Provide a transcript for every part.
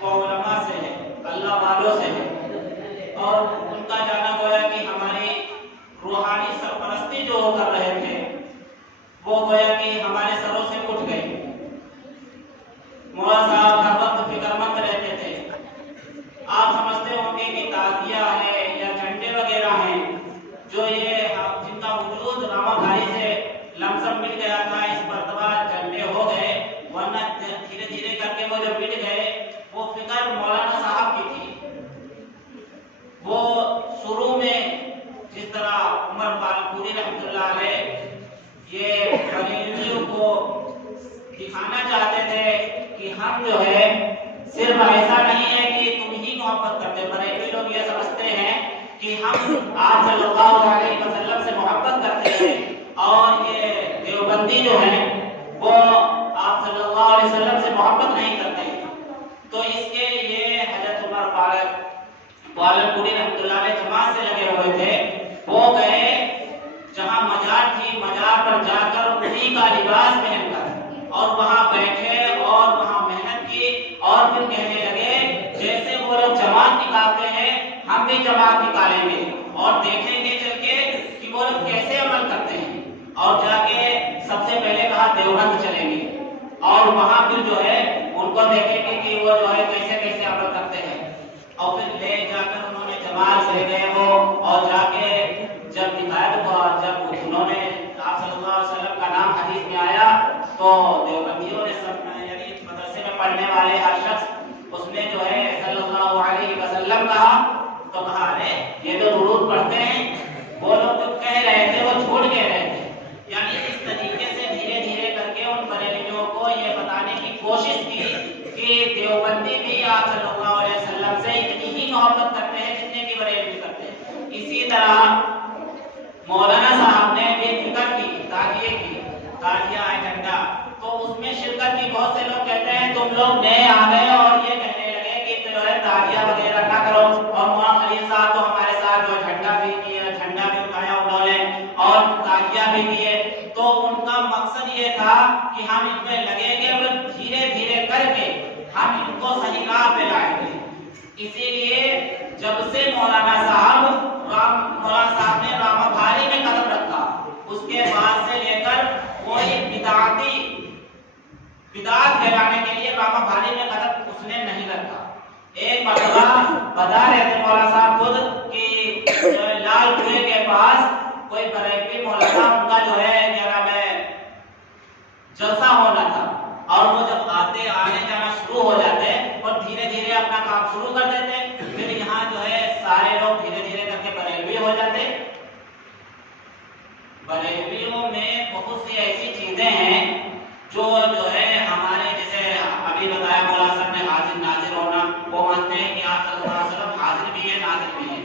وہ علماء سے ہے، اللہ والوں سے ہے، اور ان کا جانا گویا کہ ہماری روحانی سرپرستی جو وہ کر رہے تھے وہ گویا کہ ہمارے سروں سے اٹھ گئی۔ مولا صاحب ہر وقت فکر مند رہتے تھے۔ آپ سمجھتے ہوں گے کہ تعزیہ ہے یا جھنڈے وغیرہ ہیں جو یہ جن کا وجود راما بھائی سے لمسم مٹ گیا تھا، اس مرتبہ جھنڈے ہو گئے، ورنہ دھیرے دھیرے کر کے وہ جب مٹ گئے، وہ فکر مولانا صاحب کی تھی۔ وہ شروع میں جس طرح عمر پالپوری رحمۃ اللہ علیہ یہ بریلویوں کو دکھانا چاہتے تھے کہ ہم جو ہے صرف ایسا نہیں ہے کہ تم ہی محبت کرتے، بریلوی لوگ یہ سمجھتے ہیں کہ ہم آپ صلی اللہ علیہ وسلم سے محبت کرتے ہیں، اور یہ دیوبندی جو ہے وہ آپ صلی اللہ علیہ وسلم سے محبت نہیں کرتے۔ تو اس کے لیے حضرت عمر پالپوری رحمۃ اللہ علیہ جماعت سے لگے ہوئے تھے، وہ گئے جہاں مزار تھی، مزار پر جا کر انہی کا لباس پہن کر اور وہاں بیٹھے اور وہاں محنت کی، اور پھر کہنے لگے جیسے وہ لوگ جماعت نکالتے ہیں ہم بھی جماعت نکالیں گے اور دیکھیں گے چل کے کہ وہ لوگ کیسے عمل کرتے ہیں، اور جا کے سب سے پہلے کہا دیوبند چلیں گے اور وہاں پھر جو ہے ان کو دیکھیں گے کہ وہ جو ہے کیسے کیسے عمل کرتے ہیں، اور پھر لے جا کر انہوں نے جماعت لے گئے وہ، اور جا کے جب ہدایت کو جب انہوں نے آپ صلی اللہ علیہ وسلم کا نام حدیث میں آیا تو دیوبندیوں نے سب یعنی مدرسے میں پڑھنے والے ہر شخص اس نے جو ہے صلی اللہ علیہ وسلم کہا، تو کہا ارے یہ تو درود پڑھتے ہیں، وہ لوگ جو کہہ رہے تھے وہ جھوٹ کہہ رہے تھے۔ یعنی اس طریقے سے دھیرے دھیرے کر کے ان بریلویوں کو یہ بتانے کی کوشش کی کہ دیوبندی بھی آپ صلی اللہ علیہ وسلم سے اتنی ہی محبت کرتے ہیں جتنے کی بریلوی کرتے ہیں۔ اسی طرح مولانا صاحب نے بھی فکر کی تعزیے کی، تعزیہ ہے جھنڈا، تو اس میں شرکت کی۔ بہت سے لوگ کہتے ہیں تم لوگ نئے آ گئے اور یہ کہنے لگے کہ جو ہے تعزیہ وغیرہ نہ کرو، اور مولانا خلیل صاحب تو ہمارے ساتھ جو جھنڈا بھی کیا، جھنڈا بھی اٹھایا انہوں نے اور تعزیہ بھی کیے، تو ان کا مقصد یہ تھا کہ ہم ان میں لگیں گے اور دھیرے دھیرے کر کے ہم ان کو صحیح راہ پہ لائیں گے۔ اسی لیے جب سے مولانا صاحب نے راما بھاری میں قدم رکھا، اس کے بعد سے لے کر کوئی بدعت پھیلانے کے لیے راما بھاری میں قدم اس نے نہیں رکھا۔ ایک مرتبہ بتا رہے تھے مولانا صاحب خود کہ لال کنویں کے پاس کوئی بریلوی مولانا ان کا جو ہے کیا نام ہے جلسہ ہونا تھا، اور وہ جب آنے جانا شروع ہو جاتے اور دھیرے دھیرے اپنا کام شروع کر دیتے، پھر یہاں جو ہے سارے لوگ دھیرے دھیرے کر کے بریلوی ہو جاتے۔ بریلویوں میں بہت سی ایسی چیزیں ہیں جو ہے ہمارے جیسے ابھی بتایا مولانا صاحب نے حاضر ناظر ہونا، وہ مانتے ہیں کہ آپ صلی اللہ علیہ وسلم حاضر بھی ہے ناظر بھی ہے،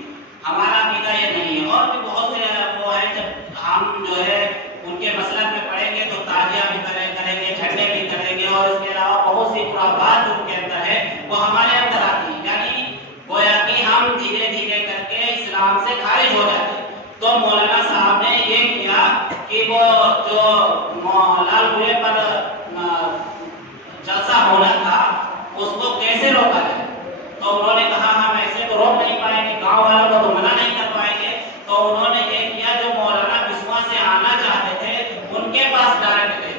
ہمارا عقیدہ یہ نہیں ہے۔ اور بھی بہت سے وہ ہیں جب ہم جو ہے ان کے مسلک میں پڑھیں گے تو تعزیہ بھی کریں گے، جھنڈے بھی کریں گے، اور اس کے علاوہ بہت سی خرافات جو ان کے اندر ہے وہ ہمارے اندر آتی ہے، یعنی گویا کہ ہم دھیرے دھیرے کر کے اسلام سے خارج ہو جاتے۔ تو مولانا صاحب نے یہ کیا کہ وہ جو لال کنویں پر جلسہ ہونا تھا اس کو کیسے روکا جائے، تو انہوں نے کہا ہم ایسے تو روک نہیں پائیں گے، گاؤں والوں کو تو منع نہیں کر پائیں گے، تو انہوں نے یہ کیا جو مولانا بسوا سے آنا چاہتے تھے ان کے پاس ڈائریکٹ گئے،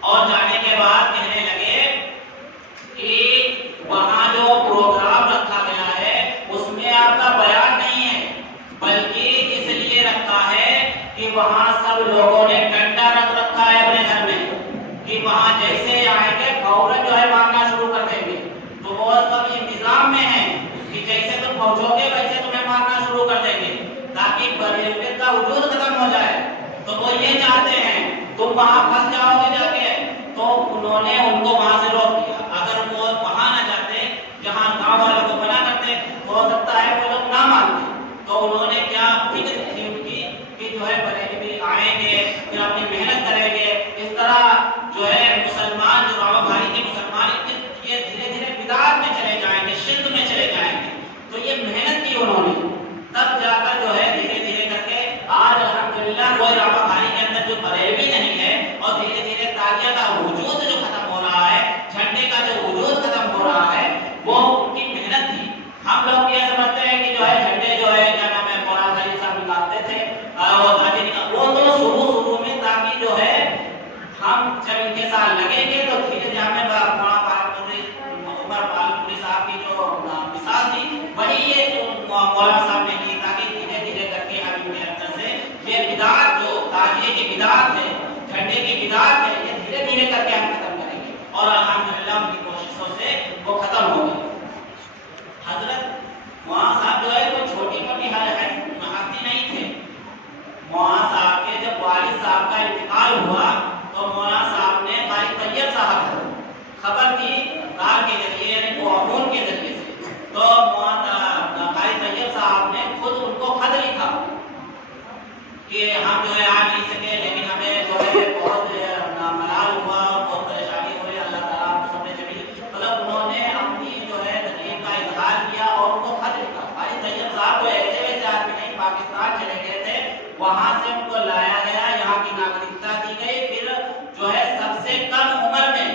اور جانے کے بعد کہنے لگے کہ وہاں جو پروگرام رکھا گیا ہے اس میں آپ کا بیان نہیں ہے، بلکہ اس لیے رکھا ہے کہ وہاں سب لوگوں نے ڈنڈا رکھ رکھا ہے اپنے گھر میں کہ وہاں جیسے آئیں گے فوراً جو ہے مانگنا شروع کر دیں گے، تو وہ سب انتظام میں ہیں کہ جیسے تم پہنچو گے ویسے تمہیں مانگنا شروع کر دیں گے تاکہ بریلویت کا وجود ختم ہو جائے۔ تو وہ یہ چاہتے ہیں تم وہاں پھنس جاؤ گے جا کے، تو انہوں نے ان کو وہاں سے روک دیا۔ اگر وہ وہاں نہ جاتے جہاں گاؤں والوں کو منع کرتے ہو سکتا ہے وہ لوگ نہ مانتے، تو انہوں نے کیا فکر تھی ان کی کہ جو ہے بریلوی آئیں گے پھر اپنی محنت کریں گے، اس طرح جو ہے مسلمان جو راما بھاری کے مسلمان یہ دھیرے دھیرے بدعت میں چلے جائیں گے، شرک میں چلے جائیں گے، تو یہ محنت کی انہوں نے، تب جا کر جو ہے دھیرے دھیرے کر کے آج الحمدللہ کوئی راما بھاری کے اندر جو بریلوی نہیں ہے، اور دھیرے دھیرے تعزیہ کا وجود جو ختم ہو رہا ہے، بدعت ہے, جھنڈے کی بدعت ہے, یہ دھیرے دھیرے کر کے ہم ختم کریں گے اور الحمدللہ ان کی کوششوں سے وہ ختم ہو گئے. حضرت مولانا صاحب جو ہے کوئی چھوٹی موٹی ہستی نہیں تھے. مولانا صاحب کے جب والد صاحب کا انتقال ہوا تو مولانا صاحب نے قاری طیب صاحب کو خبر دی کار کے ذریعے یعنی فون کے ذریعے سے, تو قاری طیب صاحب نے خود ان کو خط لکھا کہ ہم جو ہے آ نہیں سکے, لیکن ہمیں جو ہے بہت ملال ہوا اور بہت پریشانی ہوئی, اللہ تعالیٰ کو سب نے جمیل, مطلب انہوں نے اپنی جو ہے تکلیف کا اظہار کیا اور ان کو خط لکھا. قاری طیب صاحب کو ایسے ویسے آدمی نہیں, پاکستان چلے گئے تھے, وہاں سے ان کو لایا گیا, یہاں کی ناگرکتا دی گئی, پھر جو ہے سب سے کم عمر میں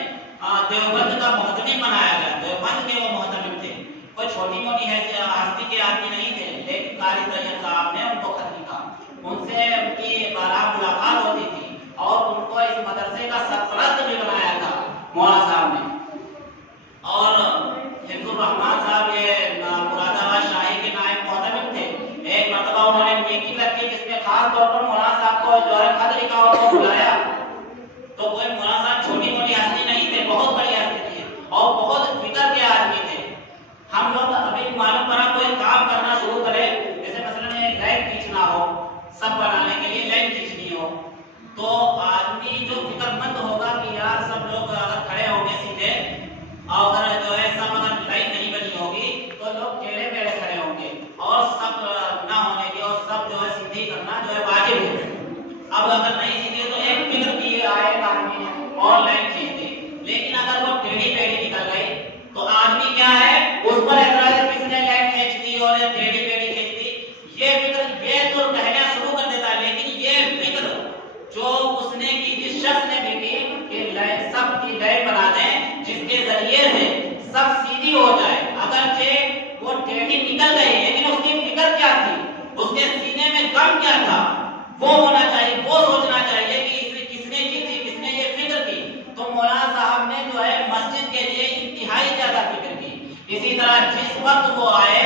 دیوبند کا محتمم بنایا گیا. دیوبند کے وہ محتمم تھے, کوئی چھوٹی موٹی ہستی کے آدمی نہیں تھے, لیکن قاری طیب صاحب نے ان کو خط لکھا, ان سے ان کی بارہ ملاقات ہوتی تھی اور ان کو اس مدرسے کا سرپرست بھی بنایا تھا مولانا صاحب نے. اور حفظ الرحمان صاحب یہ مراد آباد شاہی کے نائب محتمم تھے. ایک مرتبہ انہوں نے میٹنگ رکھی جس میں خاص طور پر مولانا صاحب کو جو ہے خط لکھا اور کو بلایا, تو کوئی مولانا صاحب چھوٹی موٹی ہستی نہیں تھے, بہت بڑی ہستی تھی اور بہت فکر کے آدمی تھے. ہم لوگ ابھی معلوم پڑا کوئی کام کرنا شروع کرے, جیسے مثلا ایک لائٹ کھینچنا ہو, سب بنانے کے لیے لائن کھینچنی ہو, تو آدمی جو فکر مند ہوگا کہ یار سب لوگ اگر کھڑے ہوں گے سیدھے اور اگر جو ہے سب اگر لائن نہیں بنی ہوگی تو لوگ ٹیڑھے میڑھے کھڑے ہوں گے اور سب نہ ہونے کی اور سب جو ہے سیدھی کرنا جو ہے واجب ہے. اب اگر نہیں سیدھی تو ایک فکر کی آئے آدمی اور لائن کھینچ دی, لیکن اگر وہ ٹیڑھی میڑھی نکل گئی تو آدمی کیا ہے اس پر اعتراض کس نے لائن کھینچ دی اور ٹیڑھی میڑھی کھینچ دی, یہ فکر یہ تو کہنا شروع کر دیتا ہے. لیکن یہ فکر جو اس نے کی, جس شخص نے بھی کی کہ سب کی لائن بنا دیں جس کے ذریعے سے سب سیدھی ہو جائے, اگرچہ وہ ٹیڑھی نکل گئی لیکن اس کی فکر کیا تھی, اس کے سینے میں غم کیا تھا, وہ ہونا چاہیے, وہ سوچنا چاہیے کہ کس نے کی تھی, کس نے یہ فکر کی. تو مولانا صاحب نے جو ہے مسجد کے لیے انتہائی زیادہ فکر کی. اسی طرح جس وقت وہ آئے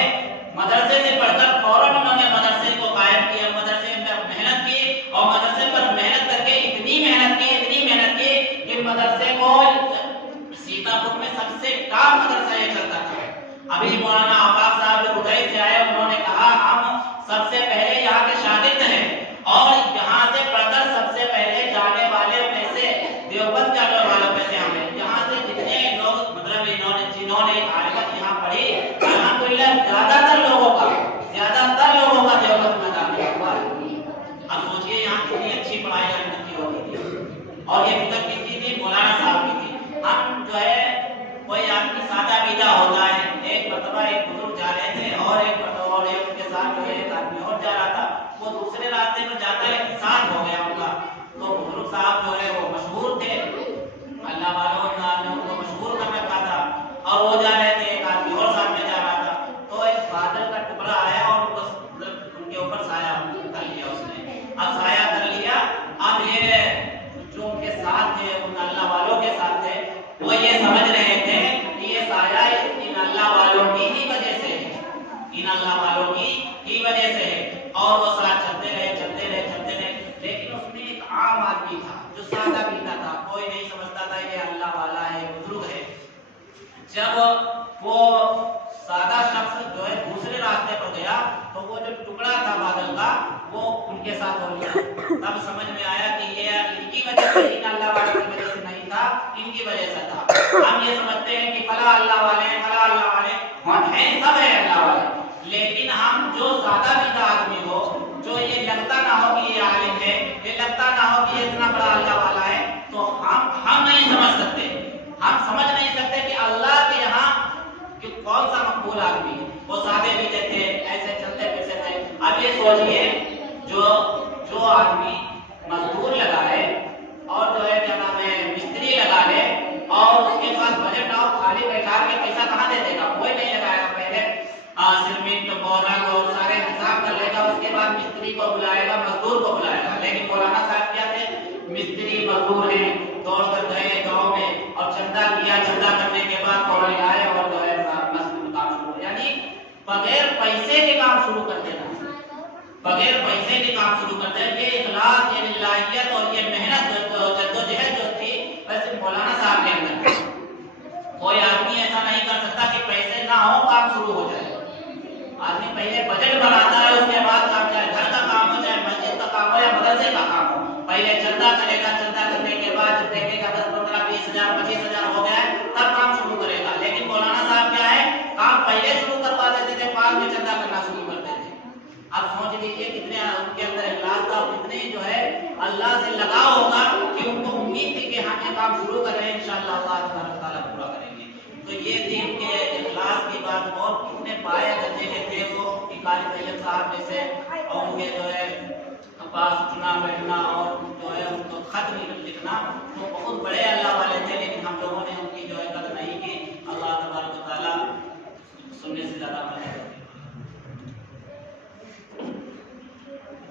مدرسے سے پڑھ کر فوراً انہوں نے مدرسے کو قائم کیا, مدرسے پر محنت کی اور مدرسے پر محنت کر کے اتنی محنت کی کہ مدرسے کو سیتا پور میں سب سے ٹاپ مدرسہ یہ چلتا تھا. ابھی مولانا آفاق صاحب جو دبئی سے آئے, انہوں نے کہا ہم سب سے پہلے یہاں کے شاگرد ہیں اور یہاں سے پڑھ کر سب سے پہلے جانے والے میں سے دیوبند جانے والوں میں سے ہمیں یہاں سے جتنے لوگ مطلب جنہوں نے عالمت یہاں پڑھی الحمدللہ زیادہ تر لوگوں کا دیوبند میں داخلہ ہوا ہے. اب سوچئے یہاں کتنی اچھی پڑھائی علمت کی ہوتی تھی اور یہ فکر کس کی تھی, مولانا صاحب کی تھی. ہم جو ہے کوئی آدمی سادہ بیدہ ہوتا ہے, ایک مرتبہ ایک بزرگ جا رہے تھے اور ایک مرتبہ اور ایک کے ساتھ جو ہے ایک آدمی اور جا رہا تھا, وہ دوسرے راستے پر جاتا ہے, ساتھ ہو گیا ان کا. تو بزرگ صاحب جو ہے وہ مشہور تھے, اللہ والوں نے ان کو مشہور کر رکھا تھا اور وہ جا رہے تھے, ایک آدمی اور ساتھ میں جا رہا تھا. تو ایک بادل کا ٹکڑا آیا اور ان کے اوپر سایہ کر لیا اس نے. اب سایہ کر لیا, اب یہ جو ان کے ساتھ تھے, ان اللہ والوں کے ساتھ تھے, وہ یہ سمجھ رہے تھے کہ یہ سایہ ان اللہ والوں کی ہی وجہ سے ہے, ان اللہ والوں کی ہی وجہ سے ہے. اور وہ ساتھ چلتے رہے, لیکن اس میں ایک عام آدمی تھا جو سادہ پیتا تھا, کوئی نہیں سمجھتا تھا یہ اللہ والا ہے, بزرگ ہے. جب وہ سادہ شخص جو ہے دوسرے راستے پر گیا تو وہ جو ٹکڑا تھا بادل کا وہ ان کے ساتھ ہو گیا. تب سمجھ میں آیا کہ یہ ان کی وجہ سے, ان اللہ والوں کی وجہ سے نہیں تھا, ان کی وجہ سے تھا. ہم یہ سمجھتے ہیں کہ فلاں اللہ والے ہیں, فلاں اللہ والے ہیں, سب ہے اللہ والے, لیکن ہم جو سادہ پیدا آدمی ہو, جو یہ لگتا نہ ہو کہ یہ عالم ہے, یہ لگتا نہ ہو کہ یہ اتنا بڑا اللہ والا ہے, تو ہم نہیں سمجھ سکتے, ہم سمجھ نہیں سکتے کہ اللہ کے یہاں کہ کون سا مقبول آدمی ہے. وہ سادے بھی تھے, ایسے چلتے پھرتے تھے. اب یہ سوچئے جو آدمی مزدور لگا ہے اور جو ہے کیا نام ہے مستری لگا ہے اور اس کے پاس بجٹ اور خالی بیٹھا کے پیسہ کہاں دے دے گا, کوئی نہیں لگائے گا. پہلے سیمنٹ بورنگ اور سارے حساب کر لے گا, اس کے بعد مستری کو بلائے گا, مزدور کو بلائے گا. لیکن مولانا صاحب کیا تھے, مستری مزدور ہیں, دوڑ کر گئے گاؤں میں اور چندہ کیا, چندہ کرنے کے بعد فوراً آئے اور جو ہے مسجد کام شروع, یعنی بغیر پیسے کے کام شروع کر دینا, بغیر پیسے کے کام شروع کر مطلب یہ اخلاص، یہ للہیت اور یہ محنت جدوجہد جو تھی ویسے مولانا صاحب کے اندر تھی۔ کوئی آدمی ایسا نہیں کر سکتا کہ پیسے نہ ہو کام شروع ہو جائے۔ آدمی پہلے بجٹ بناتا ہے، اس کے بعد کام، چاہے گھر کا کام ہو، چاہے مسجد کا کام ہو یا مدرسے کا کام ہو، پہلے چندہ کرے گا، چندہ کرنے کے بعد جب دیکھے گا 10 15 20 ہزار 25 ہزار ہو گیا ہے تب کام شروع کرے گا۔ لیکن مولانا صاحب کیا ہے، کام پہلے شروع کروا دیتے تھے، بعد میں چندہ کرنا شروع کرتے تھے۔ اب سوچ لیجیے کتنے ان کے اندر اخلاص تھا، کتنے جو ہے اللہ سے لگاؤ ہوگا کہ ان کو امید تھی کہ ہم یہ کام شروع کر رہے ہیں، انشاءاللہ اللہ تبارک تعالیٰ پورا کریں گے۔ تو یہ تھی ان کے اخلاص کی بات، اور کتنے پایہ درجے کے تھے وہ کہ قاری طیب صاحب جیسے، اور ان کے جو ہے پاس اٹھنا بیٹھنا اور جو ہے ان کو خط لکھنا، تو بہت بڑے اللہ والے تھے، لیکن ہم لوگوں نے